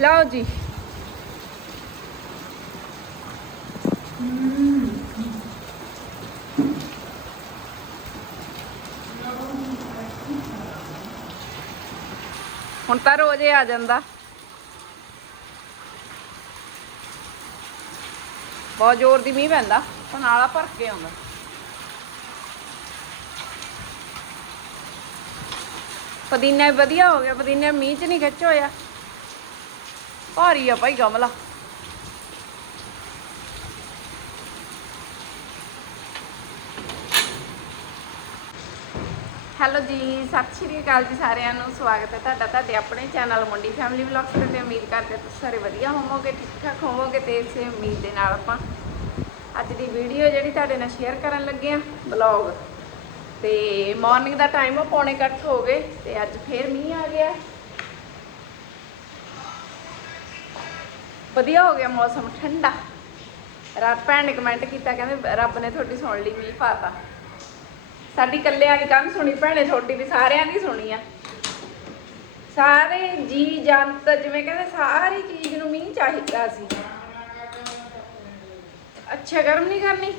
ਲਓ ਜੀ। ਹੁਣ ਤਾਂ ਰੋਜ਼ ਹੀ ਆ ਜਾਂਦਾ। ਬਹੁਤ ਜ਼ੋਰ ਦੀ ਮੀਂਹ ਪੈਂਦਾ ਹੁਣ ਨਾਲਾ ਭਰ ਕੇ ਆਉਂਦਾ। ਪੁਦੀਨਾ ਵੀ ਵਧੀਆ ਹੋ ਗਿਆ, ਪੁਦੀਨਾ ਮੀਂਹ ਚ ਨਹੀਂ ਖਿੱਚ ਹੋਇਆ। ਭਾਰੀ ਆ ਭਾਈ ਗਮਲਾ। ਹੈਲੋ ਜੀ, ਸਤਿ ਸ਼੍ਰੀ ਅਕਾਲ ਜੀ ਸਾਰਿਆਂ ਨੂੰ। ਸਵਾਗਤ ਹੈ ਤੁਹਾਡਾ ਤੁਹਾਡੇ ਆਪਣੇ ਚੈਨਲ ਮੁੰਡੀ ਫੈਮਿਲੀ ਵਲੌਗਸ ਤੇ ਉਮੀਦ ਕਰਦੇ ਤੁਸੀਂ ਸਾਰੇ ਵਧੀਆ ਹੋਵੋਗੇ ਠੀਕ ਠਾਕ ਹੋਵੋਗੇ ਤੇ ਇਸੇ ਉਮੀਦ ਦੇ ਨਾਲ ਆਪਾਂ ਅੱਜ ਦੀ ਵੀਡੀਓ ਜਿਹੜੀ ਤੁਹਾਡੇ ਨਾਲ ਸ਼ੇਅਰ ਕਰਨ ਲੱਗੇ ਆ ਵਲੌਗ ਤੇ ਮਾਰਨਿੰਗ ਦਾ ਟਾਈਮ ਆ, ਪੌਣੇ ਕੁ ਹੋ ਗਏ ਤੇ ਅੱਜ ਫੇਰ ਮੀਂਹ ਆ ਗਿਆ। ਵਧੀਆ ਹੋ ਗਿਆ ਮੌਸਮ, ਠੰਡਾ। ਰਾਤ ਭੈਣ ਨੇ ਕਮੈਂਟ ਕੀਤਾ, ਕਹਿੰਦੇ ਰੱਬ ਨੇ ਤੁਹਾਡੀ ਸੁਣ ਲਈ ਮੀਂਹ ਪਾਤਾ। ਸਾਡੀ ਕੱਲਿਆਂ ਦੀ ਕੰਮ ਸੁਣੀ, ਭੈਣੇ ਤੁਹਾਡੀ ਵੀ ਸਾਰਿਆਂ ਦੀ ਸੁਣੀ ਆ। ਸਾਰੇ ਜੀ ਜੰਤ, ਜਿਵੇਂ ਕਹਿੰਦੇ ਸਾਰੀ ਚੀਜ਼ ਨੂੰ ਮੀਂਹ ਚਾਹੀਦਾ ਸੀ। ਅੱਛਾ, ਗਰਮ ਨਹੀਂ ਕਰਨੀ?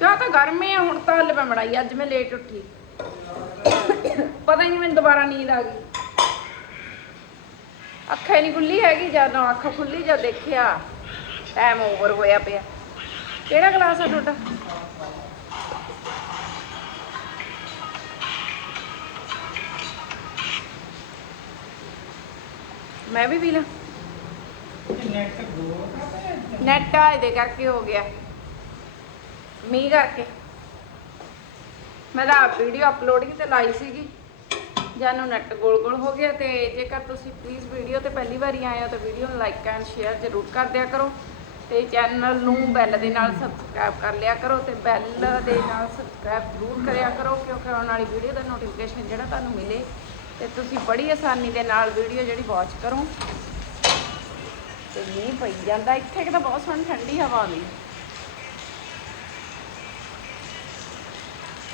ਚਾਹ ਤਾਂ ਗਰਮ ਹੀ ਆ, ਹੁਣ ਤਾਂ ਹੱਲ ਮੈਂ ਬਣਾਈ ਅੱਜ ਮੈਂ ਲੇਟ ਉੱਠੀ। ਪਤਾ ਹੀ ਨਹੀਂ ਮੈਨੂੰ ਦੁਬਾਰਾ ਨੀਂਦ ਆ ਗਈ। ਅੱਖਾਂ ਨਹੀਂ ਖੁੱਲੀ ਹੈਗੀ ਜਦੋਂ ਅੱਖ ਖੁੱਲੀ ਜਦ ਦੇਖਿਆ। ਟਾਈਮ ਓਵਰ ਹੋਇਆ ਪਿਆ। ਕਿਹੜਾ ਕਲਾਸ ਆ ਤੁਹਾਡਾ? ਮੈਂ ਵੀ ਪੀ ਲਾਂ। ਨੈਟ ਆ ਇਹਦੇ ਕਰਕੇ ਹੋ ਗਿਆ। ਮੀਂਹ ਕਰਕੇ। ਮੈਂ ਤਾਂ ਵੀਡੀਓ ਅਪਲੋਡਿੰਗ ਤੇ ਲਾਈ ਸੀਗੀ। ਜਾਨੂੰ ਨੱਟ ਗੋਲ ਗੋਲ ਹੋ ਗਿਆ ਤੇ ਜੇਕਰ ਤੁਸੀਂ ਪਲੀਜ਼ ਵੀਡੀਓ ਤੇ ਪਹਿਲੀ ਵਾਰੀ ਆਏ ਹੋ ਤਾਂ ਵੀਡੀਓ ਨੂੰ ਲਾਈਕ ਐਂਡ ਸ਼ੇਅਰ ਜ਼ਰੂਰ ਕਰ ਦਿਆ ਕਰੋ ਤੇ ਚੈਨਲ ਨੂੰ ਬੈਲ ਦੇ ਨਾਲ ਸਬਸਕ੍ਰਾਈਬ ਕਰ ਲਿਆ ਕਰੋ ਤੇ ਬੈਲ ਦੇ ਨਾਲ ਸਬਸਕ੍ਰਾਈਬ ਜ਼ਰੂਰ ਕਰਿਆ ਕਰੋ ਕਿਉਂਕਿ ਆਉਣ ਵਾਲੀ ਵੀਡੀਓ ਦਾ ਨੋਟੀਫਿਕੇਸ਼ਨ ਜਿਹੜਾ ਤੁਹਾਨੂੰ ਮਿਲੇ ਤੇ ਤੁਸੀਂ ਬੜੀ ਆਸਾਨੀ ਦੇ ਨਾਲ ਵੀਡੀਓ ਜਿਹੜੀ ਵਾਚ ਕਰੋ। ਤੇ ਮੀਂਹ ਪਈ ਜਾਂਦਾ, ਇੱਥੇ ਕਿ ਤਾਂ ਬਹੁਤ ਸੋਹਣੀ ਠੰਡੀ ਹਵਾ ਆਉਂਦੀ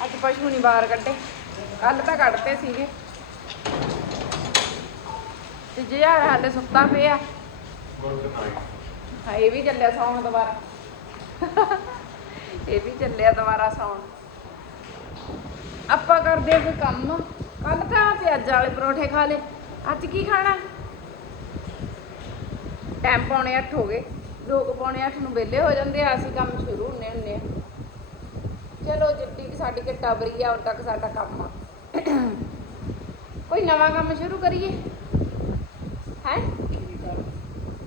ਅੱਜ ਪਸ਼ੂ ਨਹੀਂ ਬਾਹਰ ਕੱਢੇ ਕੱਲ ਤਾਂ ਕੱਢਤੇ ਸੀਗੇ। ਤੇ ਜਿਹੜਾ ਹਾਲੇ ਸੁੱਤਾ ਪਿਆ। ਹਾਂ ਇਹ ਵੀ ਚੱਲਿਆ ਸੌਣ ਦੁਬਾਰਾ। ਇਹ ਵੀ ਚੱਲਿਆ ਦੁਬਾਰਾ ਸੌਣ। ਆਪਾਂ ਕਰਦੇ ਆ ਕੋਈ ਕੰਮ। ਕੱਲ ਤਾਂ ਪਿਆਜ਼ ਵਾਲੇ ਪਰੌਠੇ ਖਾ ਲਏ। ਅੱਜ ਕੀ ਖਾਣਾ? ਟਾਈਮ ਪੌਣੇ 8 ਹੋ ਗਏ। ਲੋਕ ਪੌਣੇ 8 ਨੂੰ ਵਿਹਲੇ ਹੋ ਜਾਂਦੇ ਆ। ਅਸੀਂ ਕੰਮ ਸ਼ੁਰੂ ਹੁੰਨੇ ਹੁੰਨੇ ਆ। ਚਲੋ ਜਿੱਡੀ ਕਿ ਸਾਡੀ ਕਿੱਟਾ ਬਰੀ ਆ ਉਦੋਂ ਤੱਕ ਸਾਡਾ ਕੰਮ ਆ। ਕੋਈ ਨਵਾਂ ਕੰਮ ਸ਼ੁਰੂ ਕਰੀਏ? ਹੈ?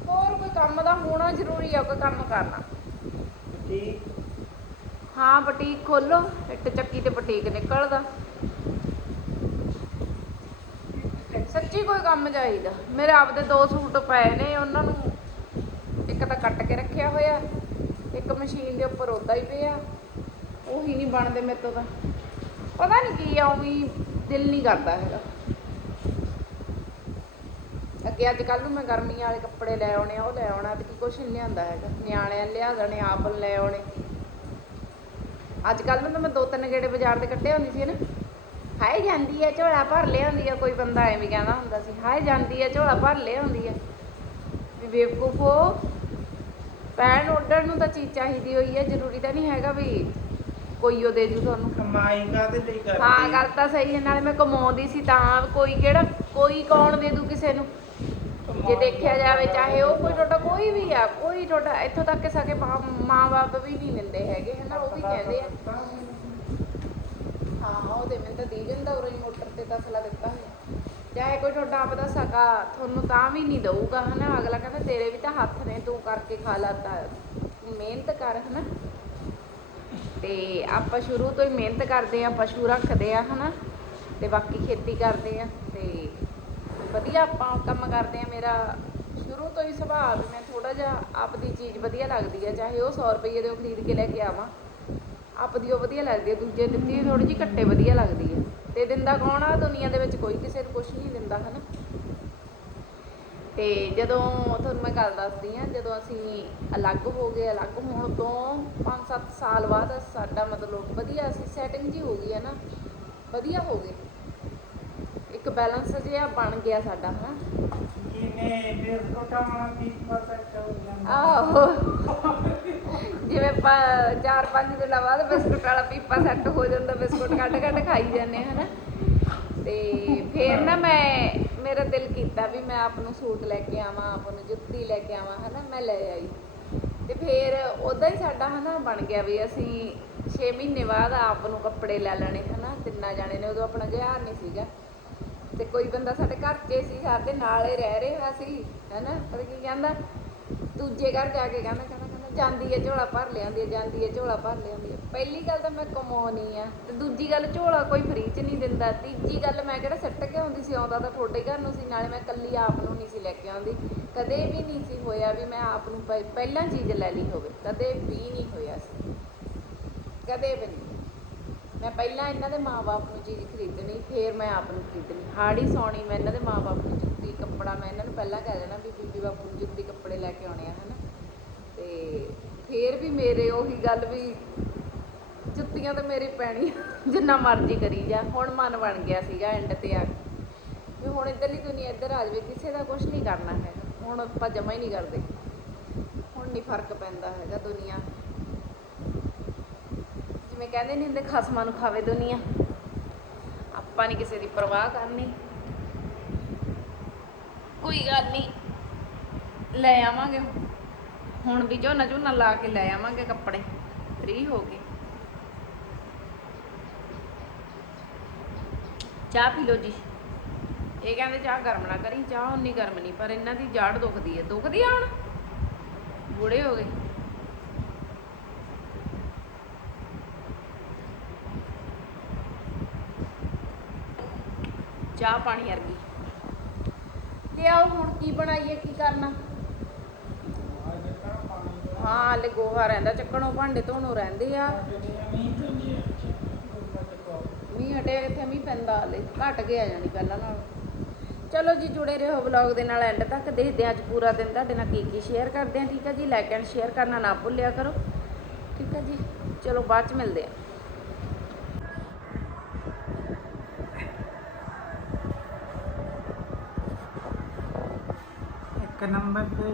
ਹੋਰ ਕੋਈ ਕੰਮ ਦਾ ਹੋਣਾ ਜ਼ਰੂਰੀ ਆ ਕੋਈ ਕੰਮ ਕਰਨਾ। ਹਾਂ ਬੁਟੀਕ ਖੋਲੋ ਇੱਟ ਚੱਕੀ ਤੇ ਬੁਟੀਕ ਨਿਕਲਦਾ। ਸੱਚੀ ਕੋਈ ਕੰਮ ਚਾਹੀਦਾ। ਮੇਰੇ ਆਪਦੇ ਦੋ ਸੂਟ ਪਏ ਨੇ ਉਹਨਾਂ ਨੂੰ ਇੱਕ ਤਾਂ ਕੱਟ ਕੇ ਰੱਖਿਆ ਹੋਇਆ ਇੱਕ ਮਸ਼ੀਨ ਦੇ ਉੱਪਰ ਉਦਾਂ ਹੀ ਪਿਆ। ਉਹੀ ਨਹੀਂ ਬਣਦੇ ਮੇਰੇ ਤੋਂ ਤਾਂ। ਪਤਾ ਨਹੀਂ ਕੀ ਆ ਉਵੇਂ ਹੀ ਦਿਲ ਨਹੀਂ ਕਰਦਾ ਹੈਗਾ। ਅੱਗੇ ਅੱਜ ਕੱਲ ਨੂੰ ਮੈਂ ਗਰਮੀ ਵਾਲੇ ਕੱਪੜੇ ਲੈ ਆਉਣੇ ਆ ਉਹ ਲੈ ਆਉਣਾ ਤੇ ਕੀ ਕੁਛ ਨਹੀਂ ਲਿਆਂਦਾ ਹੈਗਾ। ਨਿਆਣਿਆਂ ਨੇ ਲਿਆ ਦੇਣੇ ਆਪ ਲੈ ਆਉਣੇ। ਅੱਜ ਕੱਲ ਨੂੰ ਤਾਂ ਮੈਂ ਦੋ ਤਿੰਨ ਗੇੜੇ ਬਾਜ਼ਾਰ ਦੇ ਕੱਢੇ ਹੁੰਦੀ ਸੀ ਨਾ। ਹਾਏ ਜਾਂਦੀ ਹੈ ਝੋਲਾ ਭਰ ਲਿਆਉਂਦੀ ਹੈ ਕੋਈ ਬੰਦਾ ਐਵੇਂ ਕਹਿੰਦਾ ਹੁੰਦਾ ਸੀ ਹਾਏ ਜਾਂਦੀ ਹੈ ਝੋਲਾ ਭਰ ਲਿਆਉਂਦੀ ਹੈ ਵੀ ਬੇਵਕੂਫੋ ਪੈਣ ਉੱਡਣ ਨੂੰ ਤਾਂ ਚੀਜ਼ ਚਾਹੀਦੀ ਹੋਈ ਹੈ ਜ਼ਰੂਰੀ ਤਾਂ ਨਹੀਂ ਹੈਗਾ ਵੀ ਕੋਈ ਉਹ ਦੇ ਜੂ ਤੁਹਾਨੂੰ। ਕਮਾਈ ਕਾਦੇ ਲਈ ਕਰਦੀ? ਹਾਂ ਗੱਲ ਤਾਂ ਸਹੀ ਹੈ ਨਾਲੇ ਮੈਂ ਕਮਾਉਂਦੀ ਸੀ ਤਾਂ ਕੋਈ ਕਿਹੜਾ ਕੋਈ ਕੌਣ ਦੇ ਦੂ ਕਿਸੇ ਨੂੰ। ਜੇ ਦੇਖਿਆ ਜਾਵੇ, ਚਾਹੇ ਉਹ ਕੋਈ ਤੁਹਾਡਾ ਕੋਈ ਵੀ ਆ, ਕੋਈ ਤੁਹਾਡਾ ਇੱਥੋਂ ਤੱਕ ਕਿ ਸਕੇ ਮਾਂ-ਬਾਪ ਵੀ ਨਹੀਂ ਦਿੰਦੇ ਹੈਗੇ, ਹਨਾ, ਉਹ ਵੀ ਕਹਿੰਦੇ ਆ। ਹਾਂ ਉਹਦੇ ਮੈਨੂੰ ਤਾਂ ਦੀ ਜਾਂਦਾ ਉਰੇ ਮੋਟਰ ਤੇ ਤਾਂ ਅਸਲਾ ਦਿੱਤਾ ਹੋਇਆ। ਚਾਹੇ ਕੋਈ ਤੁਹਾਡਾ ਆਪਦਾ ਸਕਾ, ਤੁਹਾਨੂੰ ਤਾਂ ਵੀ ਨਹੀਂ ਦਊਗਾ, ਹਨਾ। ਅਗਲਾ ਕਹਿੰਦਾ, ਤੇਰੇ ਵੀ ਤਾਂ ਹੱਥ ਨੇ, ਤੂੰ ਕਰਕੇ ਖਾ ਲਾ ਤਾਂ ਮਿਹਨਤ ਕਰ, ਹਨਾ। ਤੇ ਆਪਾਂ ਸ਼ੁਰੂ ਤੋਂ ਹੀ ਮਿਹਨਤ ਕਰਦੇ ਆ, ਪਸ਼ੂ ਰੱਖਦੇ ਆ, ਹਨਾ। ਤੇ ਬਾਕੀ ਖੇਤੀ ਕਰਦੇ ਆ, ਤੇ ਵਧੀਆ ਆਪਾਂ ਕੰਮ ਕਰਦੇ ਆ ਮੇਰਾ ਸ਼ੁਰੂ ਤੋਂ ਹੀ ਸੁਭਾਅ ਵੀ ਮੈਂ ਥੋੜਾ ਜਿਹਾ ਆਪਦੀ ਚੀਜ਼ ਵਧੀਆ ਲੱਗਦੀ ਹੈ, ਚਾਹੇ ਉਹ 100 ਰੁਪਏ ਦੇ ਉਹ ਖਰੀਦ ਕੇ ਲੈ ਕੇ ਆਵਾਂ। ਆਪਦੀ ਉਹ ਵਧੀਆ ਲੱਗਦੀ ਹੈ, ਦੂਜੇ ਦਿੱਤੀ ਥੋੜੀ ਜਿਹੀ ਘੱਟੇ ਵਧੀਆ ਲੱਗਦੀ ਹੈ। ਤੇ ਦਿੰਦਾ ਕੌਣ ਆ? ਦੁਨੀਆ ਦੇ ਵਿੱਚ ਕੋਈ ਕਿਸੇ ਨੂੰ ਕੁਝ ਨਹੀਂ ਦਿੰਦਾ, ਹਨਾ? ਤੇ ਜਦੋਂ ਤੁਹਾਨੂੰ ਮੈਂ ਗੱਲ ਦੱਸਦੀ ਆ ਜਦੋਂ ਅਸੀਂ ਅਲੱਗ ਹੋ ਗਏ, ਅਲੱਗ ਹੋਣ ਤੋਂ 5-7 ਸਾਲ ਬਾਅਦ ਸਾਡਾ ਮਤਲਬ ਵਧੀਆ, ਅਸੀਂ ਸੈਟਿੰਗ ਜੀ ਹੋ ਗਈ ਹੈ ਨਾ, ਵਧੀਆ ਹੋ ਗਏ। ਇੱਕ ਬੈਲੈਂਸ ਜਿਹਾ ਬਣ ਗਿਆ ਸਾਡਾ ਹਨਾ ਕਿਨੇ ਬਿਸਕੁਟਾਂ ਵਾਲਾ ਪੀਪਾ ਤੱਕ ਹੋ ਜਾਂਦਾ ਆਹੋ। ਜਿਵੇਂ ਚਾਰ ਪੰਜ ਦਿਨਾਂ ਬਾਅਦ ਬਿਸਕੁਟ ਵਾਲਾ ਪੀਪਾ ਸੈੱਟ ਹੋ ਜਾਂਦਾ ਬਿਸਕੁਟ ਕੱਢ ਕੱਢ ਖਾਈ ਜਾਂਦੇ ਹਨਾ। ਤੇ ਫੇਰ ਨਾ ਮੈਂ ਮੇਰਾ ਦਿਲ ਕੀਤਾ ਵੀ ਮੈਂ ਆਪ ਨੂੰ ਸੂਟ ਲੈ ਕੇ ਆਵਾਂ ਆਪ ਨੂੰ ਜੁੱਤੀ ਲੈ ਕੇ ਆਵਾਂ ਹਨਾ ਮੈਂ ਲੈ ਆਈ। ਤੇ ਫੇਰ ਉਦਾਂ ਹੀ ਸਾਡਾ ਹਨਾ ਬਣ ਗਿਆ ਵੀ ਅਸੀਂ 6 ਮਹੀਨੇ ਬਾਅਦ ਆਪ ਨੂੰ ਕੱਪੜੇ ਲੈ ਲੈਣੇ ਹਨਾ ਤਿੰਨਾਂ ਜਾਣੇ ਨੇ ਉਦੋਂ ਆਪਣਾ ਜਹਾਰ ਨਹੀਂ ਸੀਗਾ। ਤੇ ਕੋਈ ਬੰਦਾ ਸਾਡੇ ਘਰ 'ਚ ਸੀ, ਸਾਡੇ ਨਾਲ ਹੀ ਰਹਿ ਰਿਹਾ ਸੀ ਹੈਨਾ? ਪਰ ਕੀ ਕਹਿੰਦਾ? ਦੂਜੇ ਘਰ ਜਾ ਕੇ ਕਹਿੰਦਾ ਕਹਿੰਦਾ ਕਹਿੰਦਾ, ਜਾਂਦੀ ਹੈ, ਝੋਲਾ ਭਰ ਲਿਆਂਦੀ ਹੈ, ਜਾਂਦੀ ਹੈ, ਝੋਲਾ ਭਰ ਲਿਆਂਦੀ ਹੈ। ਪਹਿਲੀ ਗੱਲ ਤਾਂ ਮੈਂ ਕਮਾਉਣੀ ਆ, ਤੇ ਦੂਜੀ ਗੱਲ ਝੋਲਾ ਕੋਈ ਫਰੀ 'ਚ ਨਹੀਂ ਦਿੰਦਾ। ਤੀਜੀ ਗੱਲ ਮੈਂ ਕਿਹੜਾ ਸੱਟ ਕੇ ਆਉਂਦੀ ਸੀ, ਆਉਂਦਾ ਤਾਂ ਤੁਹਾਡੇ ਘਰ ਨੂੰ ਸੀ, ਨਾਲੇ ਮੈਂ ਇਕੱਲੀ ਆਪ ਨੂੰ ਨਹੀਂ ਸੀ ਲੈ ਕੇ ਆਉਂਦੀ। ਕਦੇ ਵੀ ਨਹੀਂ ਸੀ ਹੋਇਆ ਵੀ ਮੈਂ ਆਪ ਨੂੰ ਪਹਿ- ਪਹਿਲਾਂ ਚੀਜ਼ ਲੈ ਲਈ ਹੋਵੇ, ਕਦੇ ਵੀ ਨਹੀਂ ਹੋਇਆ ਸੀ। ਕਦੇ ਵੀ ਨਹੀਂ। ਮੈਂ ਪਹਿਲਾਂ ਇਹਨਾਂ ਦੇ ਮਾਪੇ ਨੂੰ ਚੀਜ਼ ਖਰੀਦਣੀ, ਫੇਰ ਮੈਂ ਆਪ ਨੂੰ ਖਰੀਦਣੀ। ਹਾੜੀ ਸੌਣੀ ਮੈਂ ਇਹਨਾਂ ਦੇ ਮਾਪੇ ਨੂੰ ਜੁੱਤੀ, ਕੱਪੜਾ ਮੈਂ ਇਹਨਾਂ ਨੂੰ ਪਹਿਲਾਂ ਕਹਿ ਦੇਣਾ ਵੀ ਬੀਬੀ ਬਾਪੂ ਨੂੰ ਜੁੱਤੀ, ਕੱਪੜੇ ਲੈ ਕੇ ਆਉਣੇ ਆ, ਹਨਾ? ਤੇ ਫਿਰ ਵੀ ਮੇਰੇ ਉਹੀ ਗੱਲ ਵੀ ਜੁੱਤੀਆਂ ਤਾਂ ਮੇਰੀ ਪੈਣੀ, ਜਿੰਨਾ ਮਰਜ਼ੀ ਕਰੀ ਜਾ। ਹੁਣ ਮਨ ਬਣ ਗਿਆ ਸੀਗਾ ਐਂਡ ਤੇ ਆ ਕੇ। ਵੀ ਹੁਣ ਇੱਧਰਲੀ ਦੁਨੀਆ, ਇੱਧਰ ਆ ਜਾਵੇ, ਕਿਸੇ ਦਾ ਕੁਝ ਨਹੀਂ ਕਰਨਾ ਹੈ ਹੁਣ ਆਪਾਂ ਜਮਾ ਹੀ ਨਹੀਂ ਕਰਦੇ। ਹੁਣ ਨਹੀਂ ਫ਼ਰਕ ਪੈਂਦਾ ਹੈਗਾ ਦੁਨੀਆ। ਜਿਵੇਂ ਕਹਿੰਦੇ ਨਹੀਂ ਹੁੰਦੇ, ਖਸਮਾਂ ਨੂੰ ਖਾਵੇ ਦੁਨੀਆ। ਆਪਾਂ ਨਹੀਂ ਕਿਸੇ ਦੀ ਪਰਵਾਹ ਕਰਨੀ। ਕੋਈ ਗੱਲ ਨਹੀਂ ਲੈ ਆਵਾਂਗੇ। ਹੁਣ ਵੀ ਝੋਨਾ ਝੋਨਾ ਲਾ ਕੇ ਲੈ ਆਵਾਂਗੇ ਕੱਪੜੇ ਫ੍ਰੀ ਹੋ ਗਏ। ਚਾਹ ਪੀ ਲੋ ਜੀ। ਇਹ ਕਹਿੰਦੇ ਚਾਹ ਗਰਮ ਨਾ ਕਰੀ, ਚਾਹ ਉਨੀ ਗਰਮ ਨਹੀਂ ਪਰ ਇਹਨਾਂ ਦੀ ਜਾੜ ਦੁਖਦੀ ਹੈ। ਦੁਖਦੀ ਆ ਹੁਣ? ਬੁੜੇ ਹੋ ਗਏ। ਚਾਹ ਪਾਣੀ ਵਰਗੀ। ਤੇ ਆਓ ਹੁਣ ਕੀ ਬਣਾਈਏ, ਕੀ ਕਰਨਾ? ਹਾਂ, ਹਲੇ ਗੋਹਾ ਰਹਿੰਦਾ, ਚੱਕਣੋਂ ਭਾਂਡੇ ਧੋਣੋਂ ਰਹਿੰਦੇ ਆ। ਮੀਂਹ ਹਟਿਆ ਕਿੱਥੇ ਮੀਂਹ ਪੈਂਦਾ ਹਲੇ, ਘਟ ਗਿਆ ਜਾਨੀ ਪਹਿਲਾਂ ਨਾਲ। ਚਲੋ ਜੀ, ਜੁੜੇ ਰਹੋ ਵਲੌਗ ਦੇ ਨਾਲ ਐਂਡ ਤੱਕ, ਦੇਖਦੇ ਹਾਂ ਅੱਜ ਪੂਰਾ ਦਿਨ ਤੁਹਾਡੇ ਨਾਲ ਕੀ ਕੀ ਸ਼ੇਅਰ ਕਰਦੇ ਆ ਠੀਕ ਆ ਜੀ? ਲਾਈਕ ਐਂਡ ਸ਼ੇਅਰ ਕਰਨਾ ਨਾ ਭੁੱਲਿਆ ਕਰੋ। ਠੀਕ ਹੈ ਜੀ? ਚਲੋ, ਬਾਅਦ ਚ ਮਿਲਦੇ ਆ ਇੱਕ ਨੰਬਰ ਤੇ।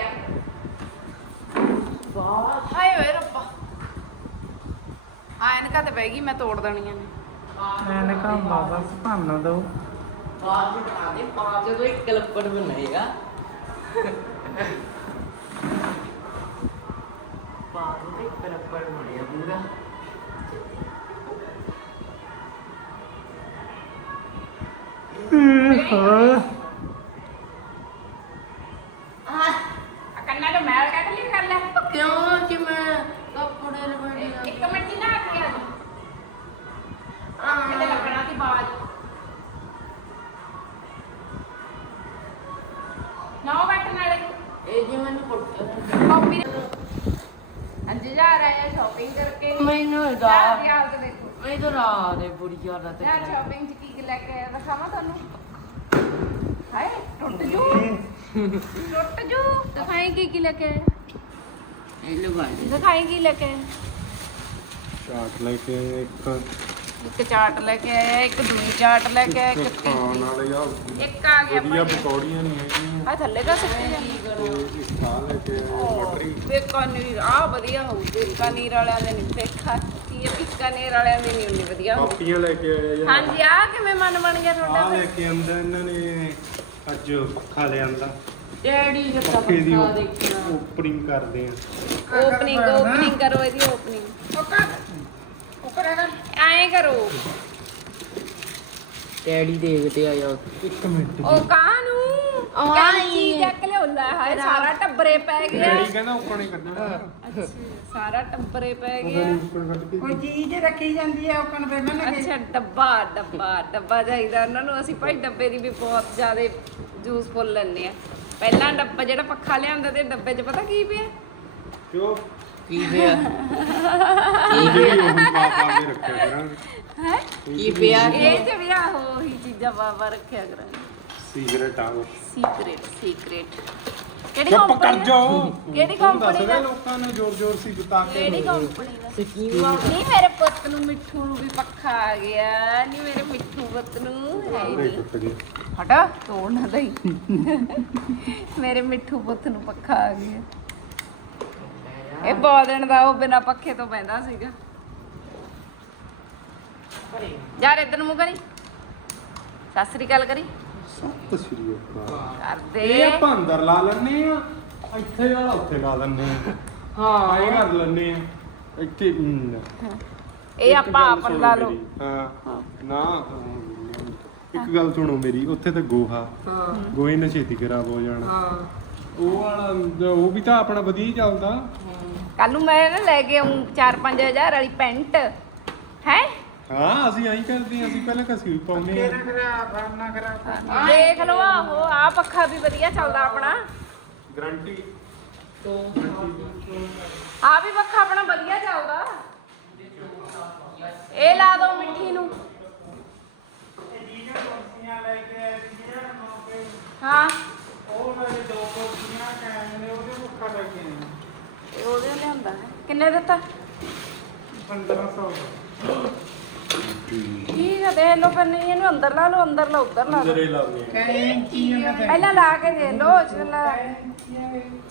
ਆ। ਬਹਿ ਗਈ ਮੈਂ ਤੋੜ ਦੇਣੀਆਂ ਨੇ। ਮੈਨੇ ਕਹਾ ਬਾਬਾ ਭੰਨ ਦੋ ਬਾਅਦ ਵਿੱਚ ਬਣਾ ਦੇ ਬਾਅਦ ਜਦੋਂ ਇੱਕ ਕਲੱਪੜ ਬਣੇਗਾ। ਹਾਂ। ਆ ਕੰਨਾਂ ਤੋਂ ਮੈਲ ਕੱਢ ਲਈ ਕਰ ਲੈ। ਕਿਉਂ ਕਿ ਮੈਂ ਕੱਪੜੇ ਲਵਣੇ ਇੱਕ ਮਿੰਟ ਹੀ ਨਾ ਕੇ ਆ ਕਿਤੇ ਲੱਗਣਾ ਸੀ ਬਾਜ ਨਾ ਬੈਠਣ ਵਾਲੇ। ਇਹ ਜੀ ਮੈਨੂੰ ਕੁੱਟ ਕਾਪੀ ਅੰਜ ਜਾ ਰਿਹਾ ਹੈ ਸ਼ਾਪਿੰਗ ਕਰਕੇ। ਮੈਨੂੰ ਯਾਰ ਦਾ ਦੀ ਹਾਲਤ ਦੇਖੋ। ਮੈਂ ਤਾਂ ਰਾਤ ਦੇ ਬੁਰੀ ਜ਼ਿਆਦਾ ਤੇ ਯਾਰ ਸ਼ਾਪਿੰਗ ਚ ਕੀ ਕੀ ਲੈ ਕੇ ਆਇਆ ਦਿਖਾਵਾਂ ਤੁਹਾਨੂੰ। ਹਾਏ ਟੁੱਟ ਜੂ। ਟੁੱਟ ਜੂ। ਦਿਖਾਈ ਕੀ ਕੀ ਲੈ ਕੇ ਆਇਆ ਇਹ ਲਗਾ ਦੇ ਦਿਖਾਈ ਕੀ ਲੈ ਕੇ ਆਇਆ ਚਾਟ ਲੈ ਕੇ ਇੱਕ। ਇੱਕ ਚਾਟ ਲੈ ਕੇ ਆਇਆ ਇੱਕ ਦੂਜੀ ਚਾਟ ਲੈ ਕੇ ਆਇਆ ਇੱਕ ਖਾਣ ਵਾਲੇ ਆ। ਇੱਕ ਆ ਗਿਆ ਵਧੀਆ ਪਕੌੜੀਆਂ ਨਹੀਂ ਹੈਗੀਆਂ। ਆ ਥੱਲੇ ਦਾ ਸਿੱਟ ਜਾ ਤੇ ਇੱਕ ਆਹ ਲੈ ਕੇ ਮਟਰੀ। ਬੀਕਾਨੇਰ ਆ ਵਧੀਆ ਹੋਊ ਬੀਕਾਨੇਰ ਵਾਲਿਆਂ ਦੇ ਨਹੀਂ ਦੇਖਾ ਕੀ ਇਹ ਬੀਕਾਨੇਰ ਵਾਲਿਆਂ ਦੀ ਨਹੀਂ ਉਨੀ ਵਧੀਆ ਹੁੰਦੀ। ਕਾਪੀਆਂ ਲੈ ਕੇ ਆਏ ਜਾਂ ਹਾਂਜੀ ਆ ਕਿਵੇਂ ਮਨ ਬਣ ਗਿਆ ਆਹ ਤੁਹਾਡਾ ਲੈ? ਕੇ ਆਂਦਾ ਇਹਨਾਂ ਨੇ ਅੱਜ ਪੱਖਾ ਲਿਆਂਦਾ ਡੈਡੀ ਦੇ ਪੱਖੇ ਦੀ ਪੱਕਾ ਦੇਖਣਾ ਓਪਨਿੰਗ ਕਰਦੇ ਆ। ਓਪਨਿੰਗ ਓਪਨਿੰਗ ਕਰੋ ਇਹਦੀ ਓਪਨਿੰਗ ਐਂ ਕਰੋ। ਡੈਡੀ ਦੇਖਦੇ ਆ ਯਾਰ ਇੱਕ ਮਿੰਟ ਉਹ ਕਾਹਨੂੰ? ਉਹ ਕੈਂਚੀ ਆਈ। ਚੱਕ ਲਿਓ ਲੈ ਹਾਏ ਸਾਰਾ ਟੱਬਰੇ ਪੈ ਗਿਆ। ਡੈਡੀ ਕਹਿੰਦਾ ਉੱਪਰ ਹੀ ਕੱਢਣਾ। ਅੱਛਾ ਸਾਰਾ ਟੱਬਰੇ ਪੈ ਗਿਆ। ਨਹੀਂ ਉੱਪਰ ਕੱਢ ਕੇ ਕੋਈ ਚੀਜ਼ ਰੱਖੀ ਜਾਂਦੀ ਹੈ ਉਹ ਕਣ ਤੇ ਮੈਂ ਅੱਛਾ ਡੱਬਾ ਡੱਬਾ ਡੱਬਾ ਚਾਹੀਦਾ। ਉਹਨਾਂ ਨੂੰ ਅਸੀਂ ਭਾਈ ਡੱਬੇ ਦੀ ਵੀ ਬਹੁਤ ਜ਼ਿਆਦਾ ਯੂਜ਼ਫੁਲ ਲੈਂਦੇ ਆ। ਪਹਿਲਾਂ ਡੱਬਾ ਜਿਹੜਾ ਪੱਖਾ ਲਿਆਂਦਾ ਤੇ ਡੱਬੇ 'ਚ ਪਤਾ ਕੀ ਪਿਆ? ਕਿਉਂ? ਕੀ ਪਿਆ? ਕੇ ਰੱਖਿਆ ਕਰਾਂਗੇ। ਹੈ? ਕੀ ਪਿਆ? ਇਹ 'ਚ ਵੀ ਆਹੋ ਉਹੀ ਚੀਜ਼ਾਂ ਬਾਬਾ ਰੱਖਿਆ ਕਰਾਂਗੇ। ਸੀਕ੍ਰੇਟ ਆ ਉਹ। ਸੀਕ੍ਰੇਟ ਸੀਕ੍ਰੇਟ ਕਿਹੜੀ ਚੁੱਪ ਕਰ ਕੰਪਨੀ ਜਾਓ। ਕਿਹੜੀ ਤੂੰ ਦੱਸ ਕੰਪਨੀ ਦੇ ਦਾ ਲੋਕਾਂ ਨੇ ਜ਼ੋਰ ਜ਼ੋਰ ਸੀ ਬਤਾ ਕੇ ਕਿਹੜੀ ਕੰਪਨੀ ਦਾ ਸਕੀਮ ਨਹੀਂ ਮੇਰੇ ਪੁੱਤ ਨੂੰ ਮਿੱਠੂ ਨੂੰ ਵੀ ਪੱਖਾ ਆ ਗਿਆ। ਨਹੀਂ ਮੇਰੇ ਮਿੱਠੂ ਪੁੱਤ ਨੂੰ ਹੈ ਹੀ ਦੇ ਨਹੀਂ। ਟੁੱਟ ਗਏ ਹਟਾ ਤੋੜ ਨਾ ਦਈ। ਮੇਰੇ ਮਿੱਠੂ ਪੁੱਤ ਨੂੰ ਪੱਖਾ ਆ ਗਿਆ। ਇਹ ਬਹੁਤ ਦਿਨ ਦਾ ਉਹ ਬਿਨਾ ਪੱਖੇ ਤੋਂ ਪੈਂਦਾ ਸੀਗਾ। ਯਾਰ ਇਧਰ ਨੂੰ ਮੂੰਹ ਕਰੀ। ਸਤਿ ਸ੍ਰੀ ਅਕਾਲ ਕਰੀ। ਸਤਿ ਸ਼੍ਰੀ ਅਕਾਲ। ਇਹ ਕਰਦੇ ਆਪਾਂ ਅੰਦਰ ਲਾ ਲੈਣੇ ਆ ਇੱਥੇ ਵਾਲਾ ਉੱਥੇ ਲਾ ਲੈਣੇ ਆ ਹਾਂ। ਇਹ ਕਰ ਲੈਣੇ ਆ ਇੱਥੇ ਹਮ, ਇਹ ਇੱਕ ਆਪਾਂ ਗੱਲ ਆਪ ਸੁਣੋ ਲਾ ਲਓ। ਮੇਰੀ। ਹਾਂ। ਨਾ ਇੱਕ ਗੱਲ ਸੁਣੋ ਮੇਰੀ ਉੱਥੇ ਤੇ ਗੋਹਾ। ਹਾਂ। ਗੋਹੇ ਨਾਲ ਛੇਤੀ ਖਰਾਬ ਹੋ ਜਾਣਾ। ਹਾਂ। ਉਹ ਵਾਲਾ ਉਹ ਵੀ ਤਾਂ ਆਪਣਾ ਵਧੀਆ ਹੀ ਚੱਲਦਾ। ਕੱਲ ਨੂੰ ਮੈਂ ਨਾ ਲੈ ਕੇ ਆਉਂ 4-5000 ਵਾਲੀ ਪੈਂਟ। ਹੈ? ਹਾਂ ਅਸੀਂ ਐਂ ਕਰਦੇ ਹਾਂ ਅਸੀਂ ਪਹਿਲਾਂ ਕਸੀ ਪਾਉਂਦੇ ਕਿਹੜਾ ਆ ਦੇਖ ਲਓ ਆਹੋ ਆ ਪੱਖਾ ਵੀ ਵਧੀਆ ਚੱਲਦਾ ਆਪਣਾ। ਗਰੰਟੀ। ਆ ਵੀ ਪੱਖਾ ਆਪਣਾ ਵਧੀਆ ਚੱਲਦਾ। ਇਹ ਲਾ ਦੋ ਮਿੱਠੀ ਨੂੰ। ਹਾਂ। ਉਹ ਵਾਲੇ ਦੋ ਕੁਰਸੀਆਂ ਕਾਇਮ ਨੇ। ਉਹਦੇ ਮੁੱਖਾ ਲੈ ਕੇ ਆਏ ਇਹ ਉਹਦੇ ਲਿਆਂਦਾ ਹੈ ਕਿੰਨੇ ਦਿੱਤਾ? 1500 ਠੀਕ ਹੈ ਦੇਖ ਲਓ ਫਿਰ ਨਹੀਂ ਇਹਨੂੰ ਅੰਦਰ ਲਾ ਲਓ ਅੰਦਰ ਲਾ ਉੱਧਰ ਲਾ ਲਓ ਅੰਦਰੇ ਲਾਉਂਦੇ ਆ ਕਈ ਇੰਚੀਆਂ ਦਾ ਪਹਿਲਾਂ ਲਾ ਕੇ ਦੇ ਲਓ ਚਲਾ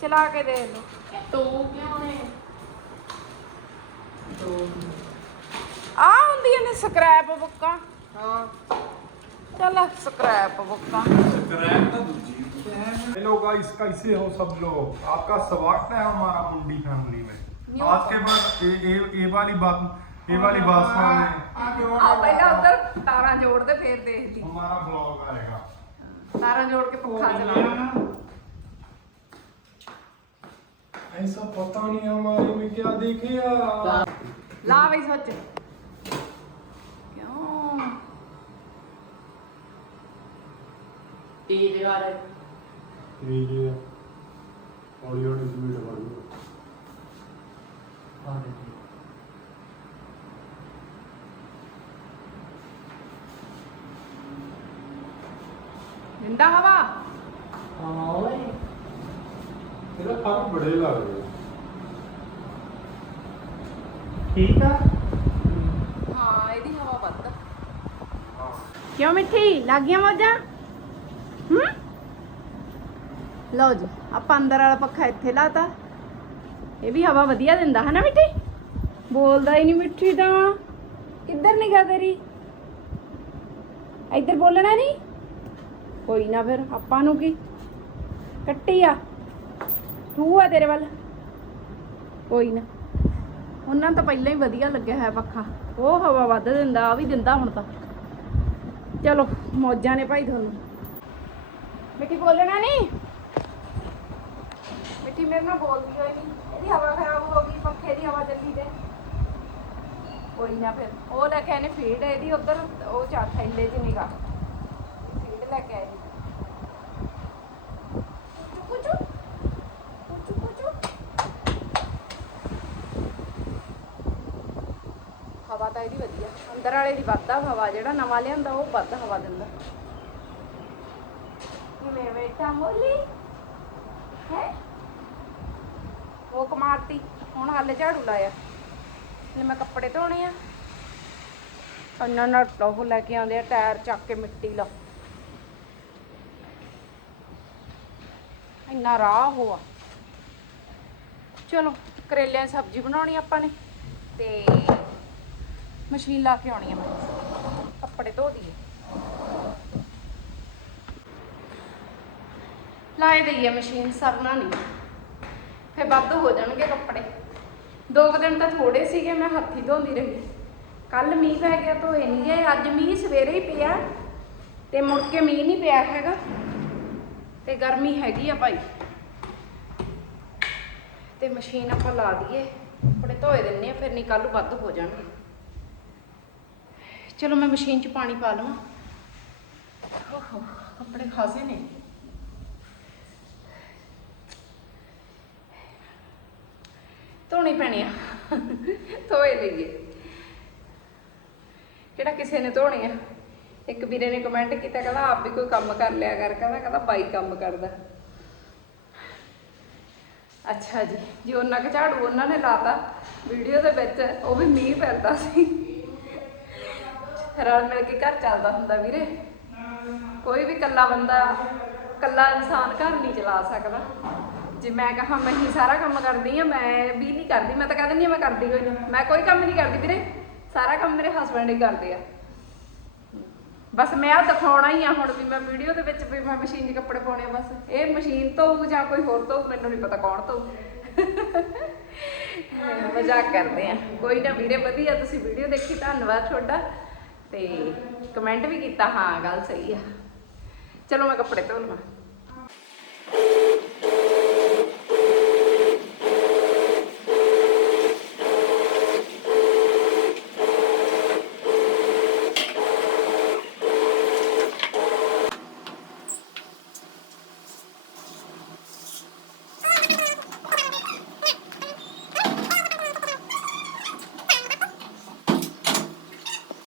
ਚਲਾ ਕੇ ਦੇ ਲਓ ਤੋ ਕਿਉਂ ਨੇ ਆ ਹੁੰਦੀਆਂ ਨੇ ਸਕ੍ਰੈਪ ਬੁੱਕਾਂ ਹਾਂ ਚੱਲ ਸਕ੍ਰੈਪ ਬੁੱਕਾਂ ਸਕ੍ਰੈਪ ਤਾਂ ਦੂਜੀ हेलो गाइस कैसे हो सब लोग आपका स्वागत है हमारा मुंडी फैमिली में आज के बाद ये ये ये वाली बात ये वाली भाषा में ਆ ਜੋ ਆ ਪਹਿਲਾਂ ਉੱਧਰ ਤਾਰਾਂ ਜੋੜਦੇ ਫੇਰ ਦੇਖ ਲਈ हमारा ब्लॉग आएगा ਤਾਰਾਂ ਜੋੜ ਕੇ ਪੱਖਾ ਚਲਾ ऐसा पता नहीं हमारे में क्या देखे यार ਲਾ ਬਈ ਸੋਚ ਕਿਉਂ ਤੇਜ਼ ਕਰ ये ये हौली ਠੀਕ ਆ? ਹਾਂ ਇਹਦੀ ਹਵਾ ਵੱਧ। ਕਿਉਂ ਮਿੱਠੀ? ਲੱਗੀਆਂ ਮੋਜਾਂ? ਹੂੰ? ਲਓ ਜੀ ਆਪਾਂ ਅੰਦਰ ਵਾਲਾ ਪੱਖਾ ਇੱਥੇ ਲਾਤਾ। ਇਹ ਵੀ ਹਵਾ ਵਧੀਆ ਦਿੰਦਾ ਹੈ ਨਾ ਮਿੱਠੀ? ਬੋਲਦਾ ਹੀ ਨਹੀਂ ਮਿੱਠੀ ਤਾਂ। ਕਿੱਧਰ ਨਿਗਾ ਤੇਰੀ? ਇੱਧਰ ਬੋਲਣਾ ਨਹੀਂ? ਕੋਈ ਨਾ ਫਿਰ ਆਪਾਂ ਨੂੰ ਕੀ? ਕੱਟੀ ਆ। ਤੂੰ ਆ ਤੇਰੇ ਵੱਲ। ਕੋਈ ਨਾ। ਉਹਨਾਂ ਨੂੰ ਤਾਂ ਪਹਿਲਾਂ ਹੀ ਵਧੀਆ ਲੱਗਿਆ ਹੋਇਆ ਪੱਖਾ। ਉਹ ਹਵਾ ਵੱਧ ਦਿੰਦਾ ਆ ਵੀ ਦਿੰਦਾ ਹੁਣ ਤਾਂ। ਚਲੋ, ਮੌਜਾਂ ਨੇ ਭਾਈ ਤੁਹਾਨੂੰ। ਮਿੱਠੀ ਬੋਲਣਾ ਨਹੀਂ? ਮਿੱਟੀ ਮੇਰੇ ਨਾਲ ਬੋਲਦੀ ਹੋਈ ਨਹੀਂ। ਇਹਦੀ ਹਵਾ ਖਰਾਬ ਹੋ ਗਈ, ਪੱਖੇ ਦੀ ਹਵਾ ਚੱਲੀ ਤੇ। ਕੋਈ ਨਾ ਫਿਰ, ਉਹ ਲੈ ਕੇ ਆਏ ਨੇ ਫੀਡ, ਇਹਦੀ ਉਧਰ, ਉਹ ਚਾ ਥੈਲੇ 'ਚ ਨਿਗਾ ਫੀਡ ਲੈ ਕੇ ਆਏ ਨੇ ਕੁਚੂ ਕੁਚੂ ਕੁਚੂ ਹਵਾ ਤਾਂ ਇਹਦੀ ਵਧੀਆ ਅੰਦਰ ਵਾਲੇ ਦੀ ਵੱਧ ਹਵਾ, ਜਿਹੜਾ ਨਵਾਂ ਲਿਆਂਦਾ ਉਹ ਵੱਧ ਹਵਾ ਦਿੰਦਾ। ਕਿਵੇਂ ਬੈਠਾ ਮੋਲੀ? ਹੈ? ਉਹ ਕਮਾਰਤੀ ਹੁਣ ਹਾਲੇ ਝਾੜੂ ਲਾਇਆ। ਨੇ ਮੈਂ ਕੱਪੜੇ ਧੋਣੇ ਆ। ਅੰਨਾ ਨਾ ਉਹ ਲੈ ਕੇ ਆਉਂਦੇ ਆ, ਟਾਇਰ ਚੱਕ ਕੇ ਮਿੱਟੀ ਲਾ। ਇੰਨਾ ਰਾਹ ਹੋਆ ਚਲੋ, ਕਰੇਲਿਆਂ ਦੀ ਸਬਜ਼ੀ ਬਣਾਉਣੀ ਆਪਾਂ ਨੇ। ਤੇ ਮਸ਼ੀਨ ਲਾ ਕੇ ਆਉਣੀ ਆ ਮੈਂ। ਕੱਪੜੇ ਧੋ ਦਈਏ। ਲਾਏ ਦਈਏ ਮਸ਼ੀਨ, ਸਰਨਾ ਨਹੀਂ। ਫਿਰ ਵੱਧ ਹੋ ਜਾਣਗੇ ਕੱਪੜੇ। ਦੋ ਕੁ ਦਿਨ ਤਾਂ ਥੋੜੇ ਸੀਗੇ, ਮੈਂ ਹੱਥੀ ਧੋਂਦੀ ਰਹੀ। ਕੱਲ ਮੀਂਹ ਪੈ ਗਿਆ, ਧੋਏ ਨਹੀਂ ਗਏ। ਅੱਜ ਮੀਂਹ ਸਵੇਰੇ ਹੀ ਪਿਆ। ਤੇ ਮੁੜ ਕੇ ਮੀਂਹ ਨਹੀਂ ਪਿਆ ਹੈਗਾ। ਤੇ ਗਰਮੀ ਹੈਗੀ ਆ ਭਾਈ। ਤੇ ਮਸ਼ੀਨ ਆਪਾਂ ਲਾ ਦਈਏ। ਕੱਪੜੇ ਧੋਏ ਦਿੰਨੇ ਆ, ਫਿਰ ਨਹੀਂ ਕੱਲ ਨੂੰ ਵੱਧ ਹੋ ਜਾਣਗੇ। ਚਲੋ ਮੈਂ ਮਸ਼ੀਨ 'ਚ ਪਾਣੀ ਪਾ ਲਵਾਂ। ਓਹੋ, ਕੱਪੜੇ ਖਾਸੇ ਨੇ। ਧੋਣੇ ਪੈਣੇ ਆ। ਧੋਏ ਲਈਏ ਕਿਹੜਾ ਕਿਸੇ ਨੇ ਧੋਣੇ ਆ? ਇੱਕ ਵੀਰੇ ਨੇ ਕਮੈਂਟ ਕੀਤਾ, ਕਹਿੰਦਾ ਆਪ ਵੀ ਕੋਈ ਕੰਮ ਕਰ ਲਿਆ ਕਰ। ਕਹਿੰਦਾ ਕਹਿੰਦਾ ਬਾਈ ਕੰਮ ਕਰਦਾ। ਅੱਛਾ ਜੀ ਜੀ ਉਹਨਾਂ ਕੁ ਝਾੜੂ ਉਹਨਾਂ ਨੇ ਲਾਤਾ, ਵੀਡੀਓ ਦੇ ਵਿੱਚ ਉਹ ਵੀ ਮੀਂਹ ਪੈਂਦਾ ਸੀ। ਰਲ ਮਿਲ ਕੇ ਘਰ ਚੱਲਦਾ ਹੁੰਦਾ ਵੀਰੇ। ਕੋਈ ਵੀ ਇਕੱਲਾ ਬੰਦਾ, ਇਕੱਲਾ ਇਨਸਾਨ ਘਰ ਨਹੀਂ ਚਲਾ ਸਕਦਾ। ਜੇ ਮੈਂ ਕਹਾਂ, ਮੈਂ ਹੀ ਸਾਰਾ ਕੰਮ ਕਰਦੀ ਆ ਮੈਂ ਵੀ ਨਹੀਂ ਕਰਦੀ, ਮੈਂ ਤਾਂ ਕਹਿ ਦਿੰਦੀ ਮੈਂ ਕਰਦੀ ਕੋਈ ਨਹੀਂ। ਮੈਂ ਕੋਈ ਕੰਮ ਨਹੀਂ ਕਰਦੀ ਵੀਰੇ, ਸਾਰਾ ਕੰਮ ਮੇਰੇ ਹਸਬੰਡ ਹੀ ਕਰਦੇ ਆ। ਬਸ ਮੈਂ ਆ ਦਿਖਾਉਣਾ ਹੀ ਆ ਹੁਣ ਵੀ ਮੈਂ ਵੀਡੀਓ ਦੇ ਵਿੱਚ ਵੀ ਮੈਂ ਮਸ਼ੀਨ 'ਚ ਕੱਪੜੇ ਪਾਉਣੇ ਆ ਬਸ। ਇਹ ਮਸ਼ੀਨ ਤੋਂ ਜਾਂ ਕੋਈ ਹੋਰ ਤੋਂ ਮੈਨੂੰ ਨਹੀਂ ਪਤਾ ਕੌਣ ਤੋਂ ਮਜ਼ਾਕ ਕਰਦੇ ਆ। ਕੋਈ ਨਾ ਵੀਰੇ, ਵਧੀਆ, ਤੁਸੀਂ ਵੀਡੀਓ ਦੇਖੀ, ਧੰਨਵਾਦ ਤੁਹਾਡਾ। ਕਮੈਂਟ ਵੀ ਕੀਤਾ ਹਾਂ ਗੱਲ ਸਹੀ ਆ। ਚਲੋ ਮੈਂ ਕੱਪੜੇ ਧੋ ਲਵਾਂ